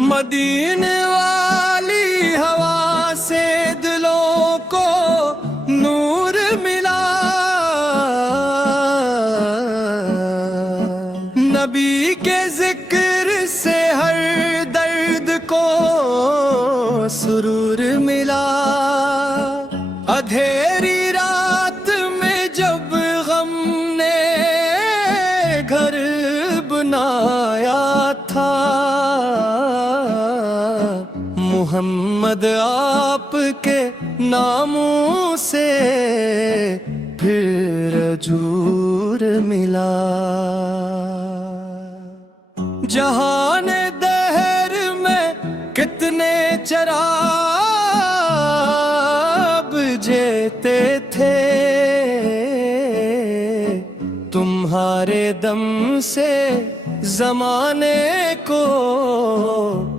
مدینے والی ہوا سے دلوں کو نور ملا، نبی کے ذکر سے ہر درد کو سرور ملا۔ اندھیری رات میں جب غم نے گھر بنایا تھا، محمد آپ کے ناموں سے پھر رجور ملا۔ جہان دہر میں کتنے چراغ جیتے تھے، تمہارے دم سے زمانے کو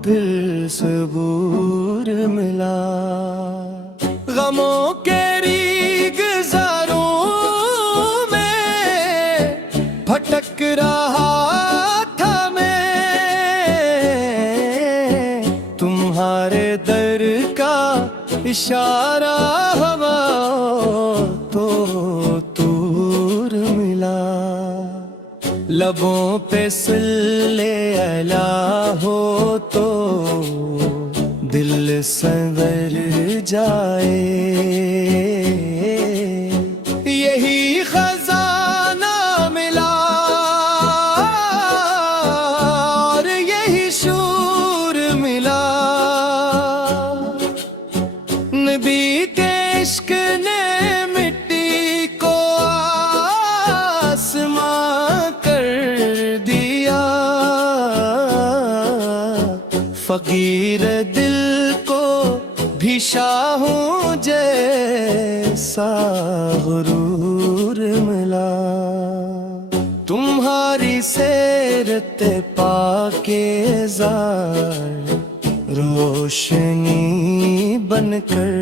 پھر صبور ملا۔ غموں کے ریگزاروں میں بھٹک رہا تھا میں، تمہارے در کا اشارہ ہوا تو طور ملا۔ لبوں پہ صلی اللہ ہو تو دل سنور جائے، یہی خزانہ ملا اور یہی شور ملا۔ نبی کے عشق نے مٹی کو آسمان کر دیا، فقیر دل کو بھی شاہوں جیسا غرور ملا۔ تمہاری سیرت پاکیزہ روشنی بن کر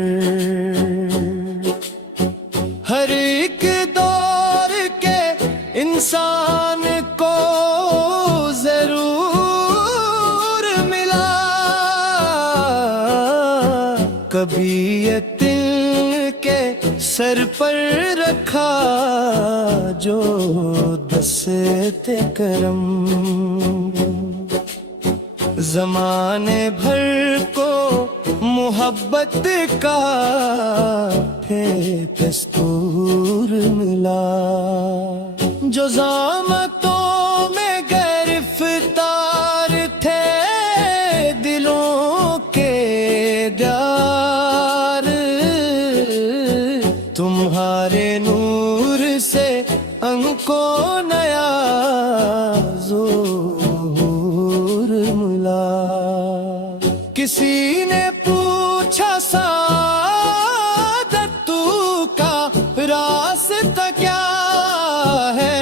ہر ایک دور کے انسان کو ضرور ملا۔ کبھی یہ دل کے سر پر رکھا جو دست کرم، زمانے بھر کو محبت کا دستور ملا۔ جو زحمتوں میں گرفتار تھے دلوں کے دیار، تمہارے نور سے ان کو نیا ظہور ملا۔ کسی نے پوچھا سعادت تو کا راستہ کیا ہے،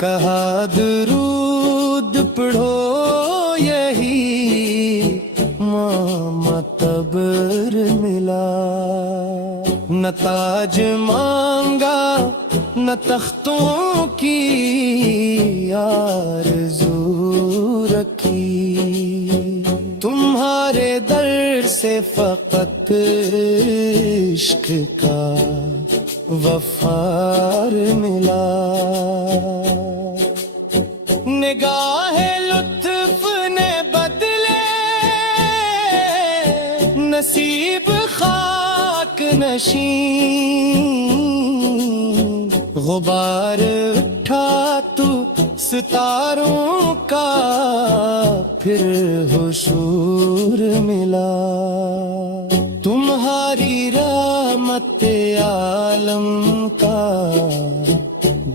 کہا درود پڑھو یہی معتبر ملا۔ نہ تاج مانگا نہ تختوں کی آرزو رکھی، تمہارے در سے فقط عشق کا وفار ملا۔ نگاہ لطف نے بدلے نصیب خاک نشین، غبار اٹھا تو ستاروں کا پھر حشور ملا۔ تمہاری رحمت عالم کا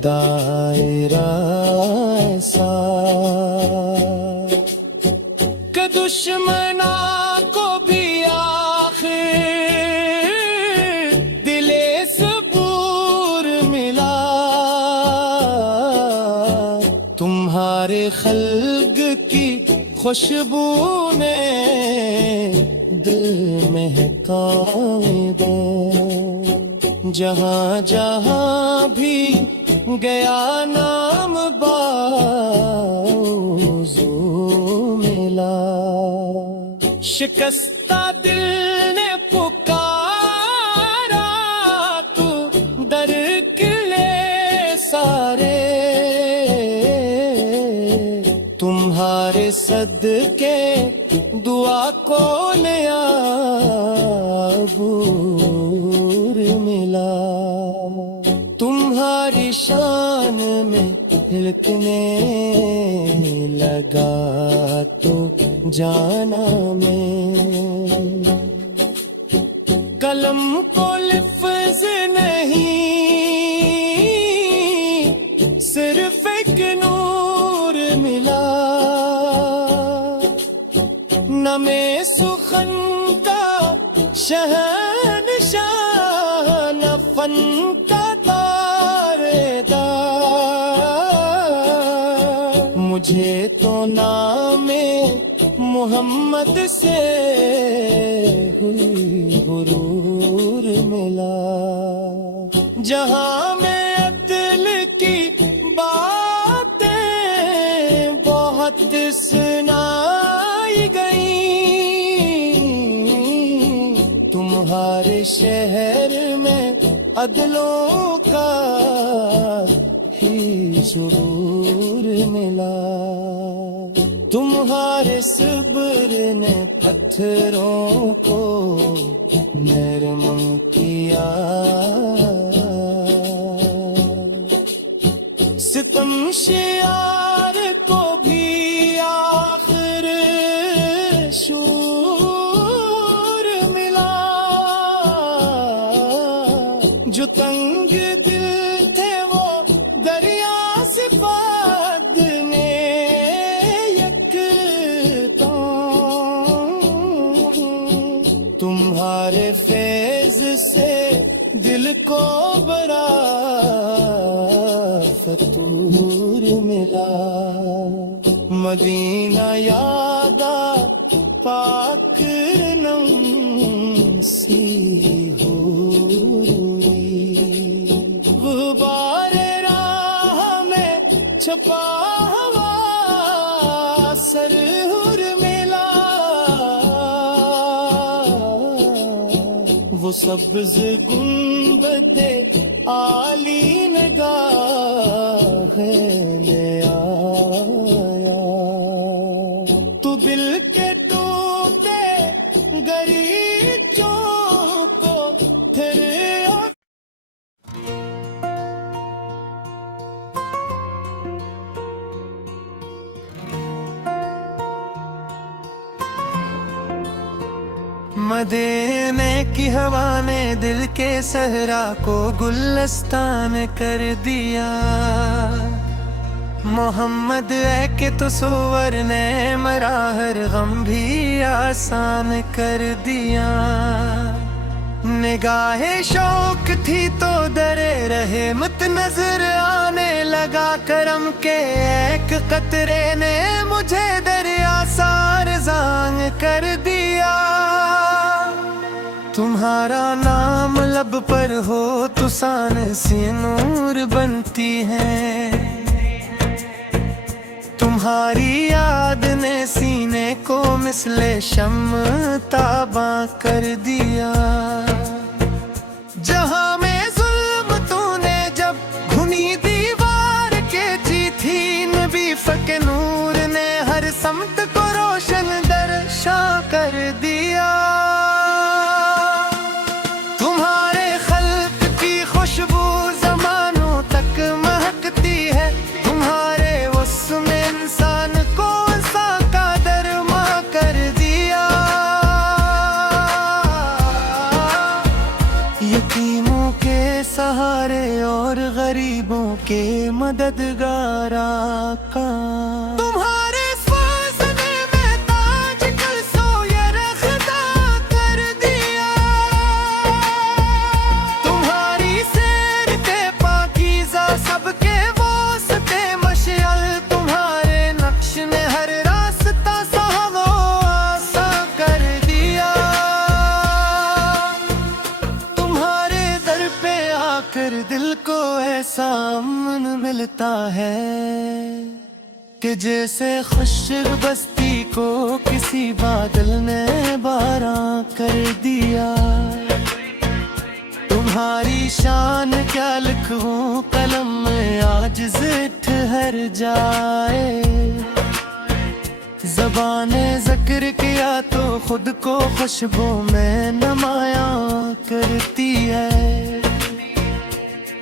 دائرہ ایسا کہ دشمناں کو بھی آخر دل صبور ملا۔ تمہارے خلق کی خوشبو نے دل مہکائے دے، جہاں جہاں بھی گیا نام بازو ملا، شکستہ دل نے پکارا تو در کلے سارے، تمہارے صدقے دعا کو نیا عبور ملا، تمہاری شان میں ہلکنے لگا تو جانا میں، قلم کو لفظ نہیں صرف ایک نور ملا، نہ میں سخن کا شہنشاہ نہ فن کا دار، مجھے تو نام محمد سے ہوئی غرور ملا، جہاں میں عدل کی باتیں بہت سنائی گئیں، تمہارے شہر میں عدلوں کا ہی سرور ملا، تمہارے صبر نے پتھروں کو نرم کیا، ستم شیار کو بھی آخر شور ملا، جو تنگ دل تھے وہ دریا سے پادنے تمہارے فیض سے دل کو بڑا فطور ملا، مدینہ یادا پاک نم سی ہوئی، غبار راہ میں چھپا ہوا سرہر ملا، وہ سبز گنبد عالی نگاہ میں آیا، تو دل کے ٹوٹے غریبوں کو پھر مدینے کی ہوا نے دل کے صحرا کو گلستان کر دیا، محمد ہے کہ تصور نے مرا ہر غم بھی آسان کر دیا، نگاہ شوق تھی تو در رحمت نظر آنے لگا، کرم کے ایک قطرے نے مجھے دریا سارزان کر دیا، تمہارا نام لب پر ہو تو سان سی نور بنتی ہے، تمہاری یاد نے سینے کو مثل شمع تاباں کر دیا، جہاں میں ظلم تو نے جب گھنی دیوار کے جی تھی، نبی فک نور نے ہر سمت کو روشن درشاں کر دیا، تمہارے خلق کی خوشبو زمانوں تک مہکتی ہے، تمہارے وصف میں انسان کو انسان کا درما کر دیا، یتیموں کے سہارے اور غریبوں کے مددگار آقا، تمہارے سوزنے میں تاج کل سو یہ رختا کر دیا، تمہاری سیر کے پاکیزہ سب کے واسطے مشعل، تمہارے نقش نے ہر راستہ سہل و آسان کر دیا، تمہارے در پہ کر دل کو ایسا امن ملتا ہے کہ جیسے خشک بستی کو کسی بادل نے باران کر دیا۔ تمہاری شان کیا لکھوں قلم میں عاجز ٹھہر جائے، زبان ذکر کیا تو خود کو خوشبو میں نمایاں کرتی ہے۔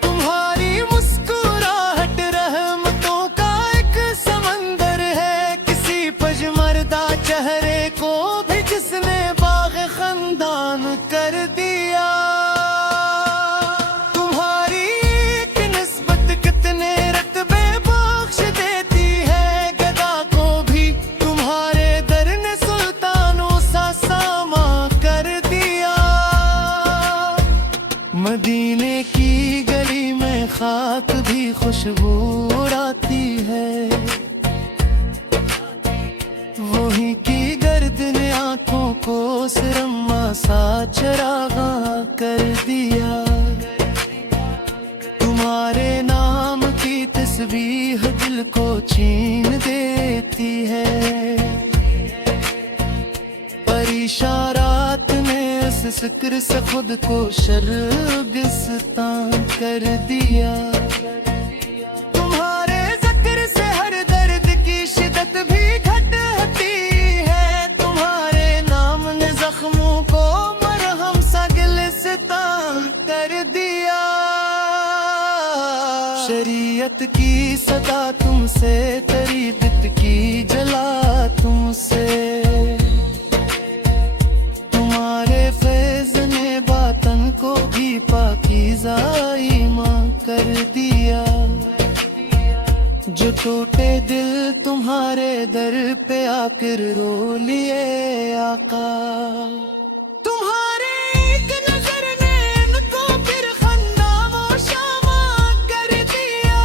تمہاری مسکراہٹ رحمتوں کا ایک سمندر ہے، کسی پژمردہ چہرے کو بھی جس نے باغ خندان کر دیا۔ تمہاری ایک نسبت کتنے رتبے بخش دیتی ہے گدا کو بھی، تمہارے در نے سلطانوں سا ساما کر دیا۔ مدینے کی گلی میں خاک بھی خوشبو اڑاتی ہے، وہی کی گردن آنکھوں کو سرما سا چراغاں کر دیا۔ تمہارے نام کی تسبیح دل کو چھین دیتی ہے، پریشاں رات نے اس فکر سے خود کو شرگستان کر دیا۔ تمہارے ذکر سے ہر درد کی شدت بھی گھٹتی ہے، تمہارے نام نے زخموں کو مرہم سا گلستان کر دیا۔ شریعت کی صدا تم سے، طریقت کی جلا تم سے، تمہارے فیض نے باطن کو بھی پاکیزہ ایمان کر دیا۔ جو ٹوٹے دل تمہارے در پہ آ کر رو لیے آقا، تمہارے ایک نظر نے ان کو پھر خندام و شاماں کر دیا۔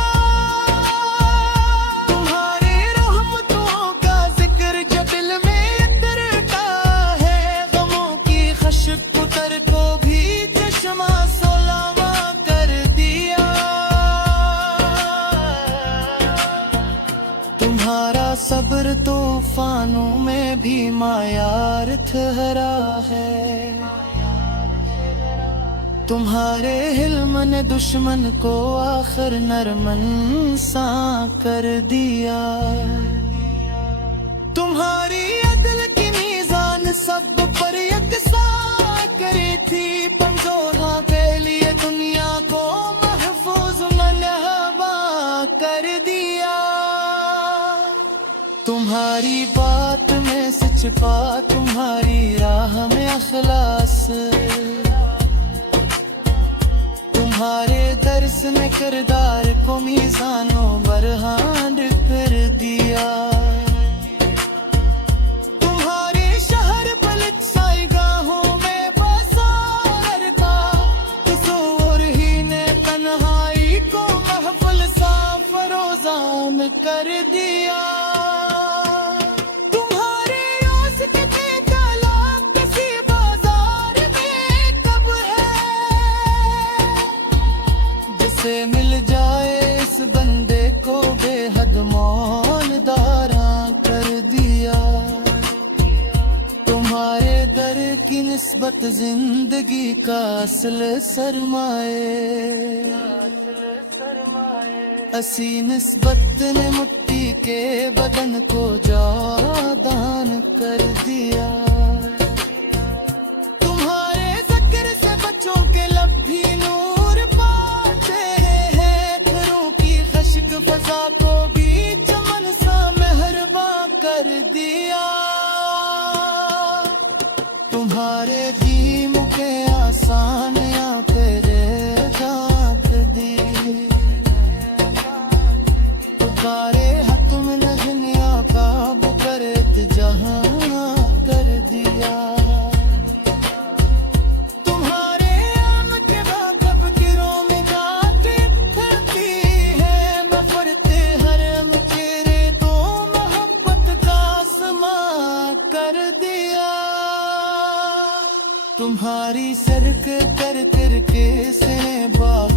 تمہاری رحمتوں کا ذکر جو دل میں اترتا ہے، غموں کی خشک اتر کو بھی چشمہ سلاما کر دیا۔ تمہارا صبر طوفانوں میں بھی معیار ٹھہرا ہے، تمہارے حلم نے دشمن کو آخر نرمن سا کر دیا۔ تمہاری عدل کی میزان سب پر یکساں کری تھی، پنجوراں کے لیے دنیا کو محفوظ منہوا کر دیا۔ تمہاری بات میں سے چھپا تمہاری راہ میں اخلاص، تمہارے درس نے کردار کو میزانوں برہان کر دیا۔ تمہارے شہر پلٹ سائی گاہوں میں بسار کا تصور ہی نے تنہائی کو محفل سا فروزان کر دیا۔ سے مل جائے اس بندے کو بے حد مولداراں کر دیا۔ تمہارے در کی نسبت زندگی کا اصل سرمایہ، اسی نسبت نے مٹی کے بدن کو جاودان کر دیا۔ تمہارے ذکر سے بچوں کے لب بھی نور فضا کو بھی چمن سا مہرباں کر دیا۔ تمہارے دیم کے آسانیاں پہ جات دی، پکارے حتم نجنیاں باب کرت جہاں کر دیا۔ تمہاری سرک کر کر کے سے باغ